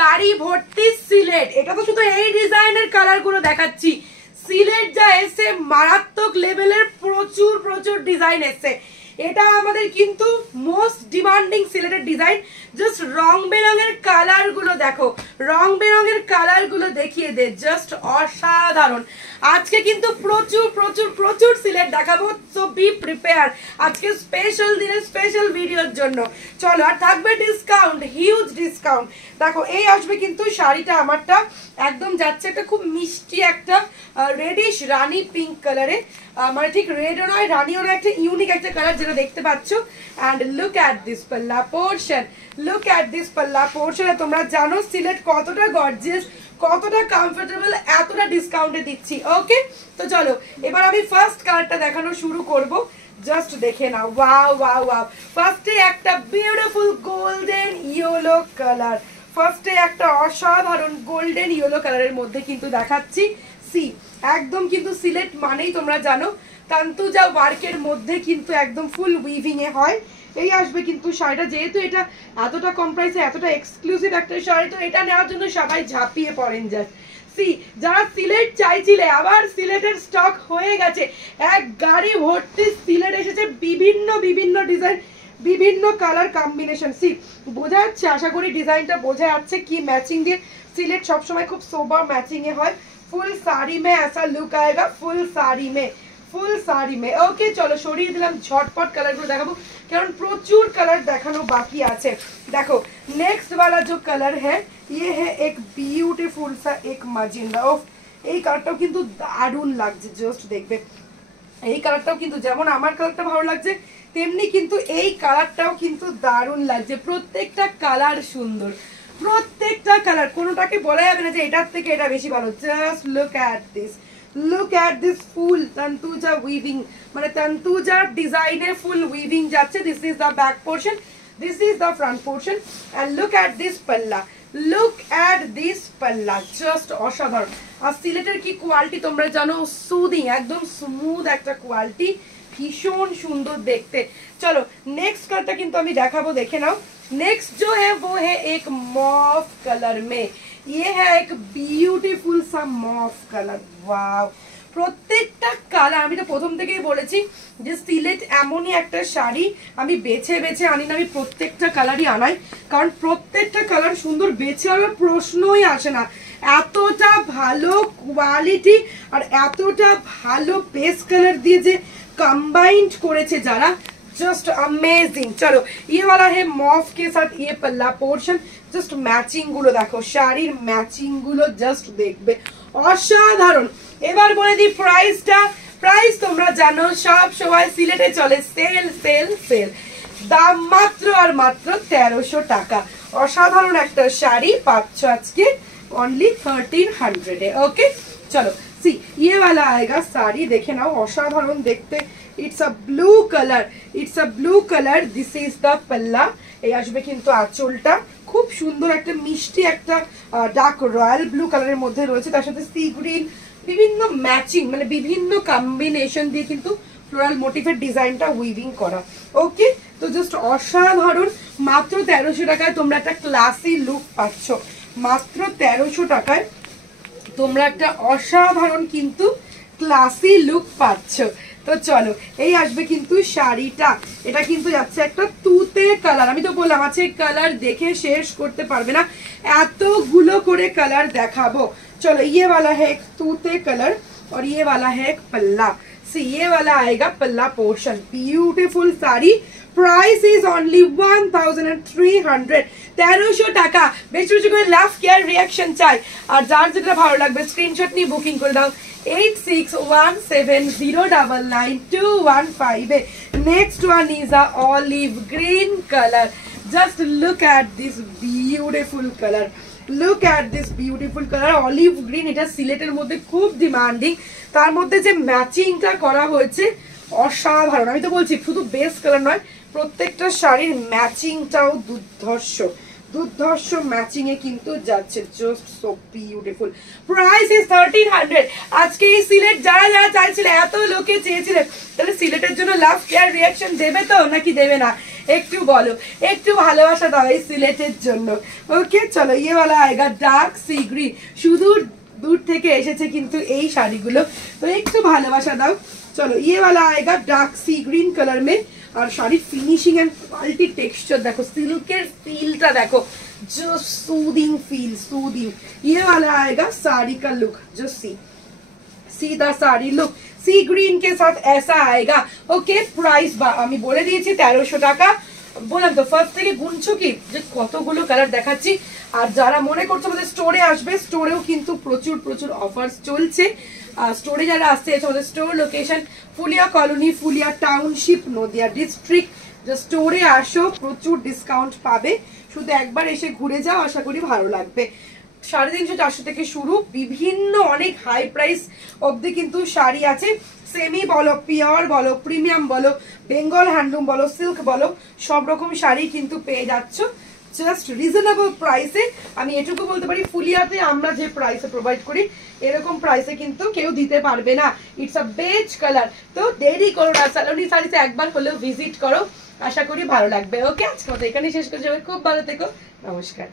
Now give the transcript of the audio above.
গাড়ি ভর্তি সিলেট। এটা তো শুধু এই ডিজাইনের কালার গুলো দেখাচ্ছি, সিলেট যা এসে মারাত্মক লেভেলের প্রচুর প্রচুর ডিজাইন এসছে। এটা আমাদের কিন্তু মোস্ট ডিমান্ডিং সিলেটের ডিজাইন। জাস্ট রং বেরঙের কালার গুলো দেখো, রং বেরঙের কালার গুলো দেখিয়ে দে, জাস্ট অসাধারণ। আজকে কিন্তু প্রচুর প্রচুর প্রচুর সিলেট দেখাবো, সো বি প্রিপেয়ার আজকে স্পেশাল দিনের স্পেশাল ভিডিওর জন্য। চলো, আর থাকবে ডিসকাউন্ট, হিউজ ডিসকাউন্ট। দেখো এই আসবে কিন্তু শাড়িটা, আমারটা একদম যাচ্ছে একটা খুব মিষ্টি একটা রেডিশ রানী পিঙ্ক কালারে, মানে ঠিক রেডও নয় রানিও নয়, একটা ইউনিক একটা কালার যেটা দেখতে পাচ্ছ। অ্যান্ড লুক অ্যাট দিস পাল্লা পোর্শন, লুক অ্যাট দিস পাল্লা পোর্শন। তোমরা জানো সিলেট কতটা গর্জিয়াস, কতটা কমফোর্টেবল, এতটা ডিসকাউন্টে দিচ্ছি। ওকে, তো চলো এবার আমি ফার্স্ট কালারটা দেখানো শুরু করব। জাস্ট দেখে নাও, ওয়াও ওয়াও ওয়াও। ফার্স্টে একটা বিউটিফুল গোল্ডেন ইয়েলো কালার, ফার্স্টে একটা অসাধারণ গোল্ডেন ইয়েলো কালারের মধ্যে কিন্তু দেখাচ্ছি। সি একদম কিন্তু সিলেট মানেই তোমরা জানো তান্তুজা ওয়ার্কের মধ্যে কিন্তু একদম ফুল উইভিং এ হয়। এই আসবে কিন্তু শাড়িটা, যেহেতু এটা এতটা কম প্রাইসে এতটা এক্সক্লুসিভ একটা শাড়ি, তো এটা নেওয়ার জন্য সবাই ঝাঁপিয়ে পড়েন। জাস্ট সি, যারা সিলেট চাইছিলে আবার সিলেটের স্টক হয়ে গেছে, এক গাড়ি ভর্তি সিলেট এসেছে, বিভিন্ন বিভিন্ন ডিজাইন, বিভিন্ন কালার কম্বিনেশন। সি বোঝা যাচ্ছে, আশা করি ডিজাইনটা বোঝা যাচ্ছে কি ম্যাচিং দিয়ে। সিলেট সবসময় খুব সোবার ম্যাচিং এ হয়। फुल साड़ी में ऐसा लुक आएगा, फुल साड़ी में, फुल साड़ी में। ओके चलो सरिए दिलाम, झटपट कलर गुलो देखाबो कारण प्रचुर कलर देखानो बाकी आछे। देखो नेक्स्ट वाला जो कलर है ये है एक ब्यूटीफुल सा एक मजेंडा। ओफ এই কালারটাও কিন্তু দারুণ লাগছে, জাস্ট দেখবে এই কালারটাও কিন্তু যেমন আমার কালারটা ভালো লাগছে তেমনি কিন্তু এই কালারটাও কিন্তু দারুণ লাগছে। প্রত্যেকটা কালার সুন্দর, প্রত্যেকটা কালার, কোনোটাকে বলা যাবে না যে এটার থেকে এটা বেশি ভালো। Just look at this, look at this full Tantuja weaving, মানে তান্তুজার ডিজাইনে ফুল উইভিং যাচ্ছে। This is the back portion, this is the front portion. And look at this পাল্লা, লুক অ্যাট দিস পাল্লা, জাস্ট অসাধারণ। আর সিলেটের কি কোয়ালিটি তোমরা জানো, সুদিং, একদম স্মুথ একটা কোয়ালিটি, ভীষণ সুন্দর দেখতে। চলো নেক্সট কালারটা কিন্তু আমি দেখাবো, দেখে নাও। नेक्स्ट जो है वो है एक मॉफ कलर में, ये है एक ब्यूटीफुल सा मॉफ कलर। वाव, প্রত্যেকটা কালার আমি তো প্রথম থেকেই বলেছি যে সিলেট এমনই একটা শাড়ি আমি বেছে বেছে আনি না, আমি প্রত্যেকটা কালারই আনাই, কারণ প্রত্যেকটা কালার সুন্দর, বেছে আনার প্রশ্নই আসে না। এতটা ভালো কোয়ালিটি আর এতটা ভালো বেস কালার দিয়ে যে কম্বাইন্ড করেছে যারা, जस्ट अमेजिंग। चलो ये वाला है मॉफ के साथ ये पल्ला पोर्शन, जस्ट मैचिंग गुलो देखो, शाड़ीर मैचिंग गुलो जस्ट देखबे असाधारण। एबार बोले दी प्राइसटा, प्राइस तोमरा जानो सब समय सिलेटे चले सेल सेल सेल, दाम मात्र और मात्र 1300 टाका। असाधारण একটা শাড়ি পাচ্ছ আজকে ओनली 1300 এ। ओके चलो सी ये वाला आएगा साड़ी, देखे ना असाधारण देखते। It's a blue colour, it's a blue colour, this is the पल्ला। এই আসবে কিন্তু আঁচলটা খুব সুন্দর একটা মিষ্টি একটা ডার্ক রয়্যাল ব্লু কালারের মধ্যে রয়েছে, তার সাথে সি গ্রিন, বিভিন্ন ম্যাচিং মানে বিভিন্ন কম্বিনেশন দিয়ে কিন্তু ফ্লোরাল মোটিভের ডিজাইনটা উইভিং করা। ওকে, তো জাস্ট অসাধারণ। মাত্র 1300 টাকায় তোমরা একটা ক্লাসি লুক পাচ্ছ, মাত্র 1300 টাকায় তোমরা একটা অসাধারণ কিন্তু ক্লাসি লুক পাচ্ছ। তো চলো এই আসবে কিন্তু শাড়িটা, এটা কিন্তু যাচ্ছে একটা তুতে কালার। আমি তো বললাম আছে কালার দেখে শেষ করতে পারবে না, এতগুলো করে কালার দেখাবো। चलो ये वाला है एक तूते कलर और ये वाला है एक पल्ला। सी ये वाला आएगा पल्ला portion, beautiful sari. Price is only 1300, 1300 টাকা। বেশি বেশি করে লাভ কেয়ার রিয়াকশন চাই, আর যার যেটা ভালো লাগবে স্ক্রিনশট নিয়ে বুকিং করে দাও 8617099215 এ। Next one is a olive green colour. Just look at this beautiful colour, look at this beautiful colour olive green. এটা সিলেটের মধ্যে খুব ডিমান্ডিং, তার মধ্যে যে ম্যাচিংটা করা হয়েছে অসাধারণ। আমি তো বলছি শুধু বেস কালার নয়, প্রত্যেকটা শাড়ির ম্যাচিংটাও দুর্ধর্ষ, দুর্ধর্ষ ম্যাচিং এ কিন্তু যাচ্ছে, just so beautiful. Price is 1300। আজকে এই সিলেট যারা যারা চাইছিলে, এত লোকে চেয়েছিলেন, তাহলে সিলেটের জন্য লাভ কেয়ার রিয়াকশন দেবে তো নাকি দেবে না একটু বলো, একটু ভালোবাসা দাও এই সিলেটের জন্য। ওকে চলো, ইয়ে वाला आएगा ডার্ক সি গ্রিন, শুধু দূর থেকে এসেছে কিন্তু এই শাড়িগুলো, তো একটু ভালোবাসা দাও। চলো, ইয়ে वाला आएगा ডার্ক সি গ্রিন কালার में, আর শাড়ির ফিনিশিং এন্ড কোয়ালিটি, টেক্সচার দেখো, সিল্কের ফিলটা দেখো, जो सूदिंग फील, सूदिंग। ये वाला आएगा साड़ी का लुक, जो सीधा साड़ी लुक सी ग्रीन के साथ ऐसा आएगा। ओके, प्राइस আমি বলে দিয়েছি 1300 টাকা। বললাম তো ফার্স্ট থেকে গুনছো কি যে কতগুলো কালার দেখাচ্ছি। আর যারা মনে করছো আমাদের স্টোরে আসবে, স্টোরেও কিন্তু প্রচুর প্রচুর অফার্স চলছে। স্টোরে যারা আসছে, আমাদের store location Phulia colony, Phulia township, Nadia district. যে স্টোরে আসো, প্রচুর ডিসকাউন্ট পাবে, শুধু একবার এসে ঘুরে যাও, আশা করি ভালো লাগবে। 350 400 থেকে শুরু, বিভিন্ন অনেক হাই প্রাইস অবধি কিন্তু শাড়ি আছে। সেমি বলো, পিওর বলো, প্রিমিয়াম বলো, বেঙ্গল হ্যান্ডলুম বলো, সিল্ক বলো, সব রকম শাড়ি কিন্তু পেয়ে যাচ্ছ জাস্ট রিজনেবল প্রাইসে। আমি এটুকু বলতে পারি, ফুলিয়াতে আমরা যে প্রাইসে প্রোভাইড করি, এরকম প্রাইসে কিন্তু কেউ দিতে পারবে না। It's a beige colour. তো দেরি করো না, সালোনি শাড়িতে একবার হলেও ভিজিট করো, আশা করি ভালো লাগবে। ওকে, আজকে মতো এখানেই শেষ করে যাবে। খুব ভালো থেকো, নমস্কার।